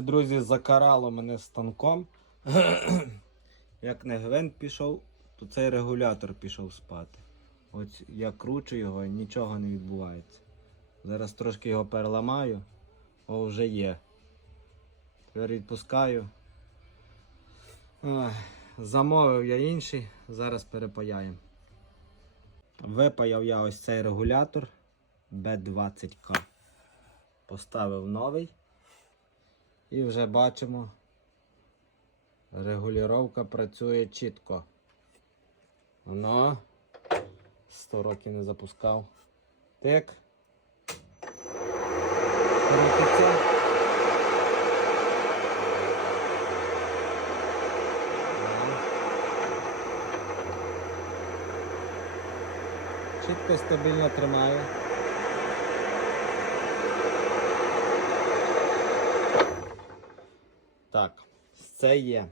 Друзі, закарало мене станком. Як не гвинт пішов, то цей регулятор пішов спати. Ось я кручу його і нічого не відбувається. Зараз трошки його переламаю, о, вже є. Тепер відпускаю. Замовив я інший, зараз перепаяємо. Випаяв я ось цей регулятор B20K. Поставив новий. І вже бачимо, регулювання працює чітко. Воно 100 років не запускав. Тик. Чітко стабільно тримає. Так, це є.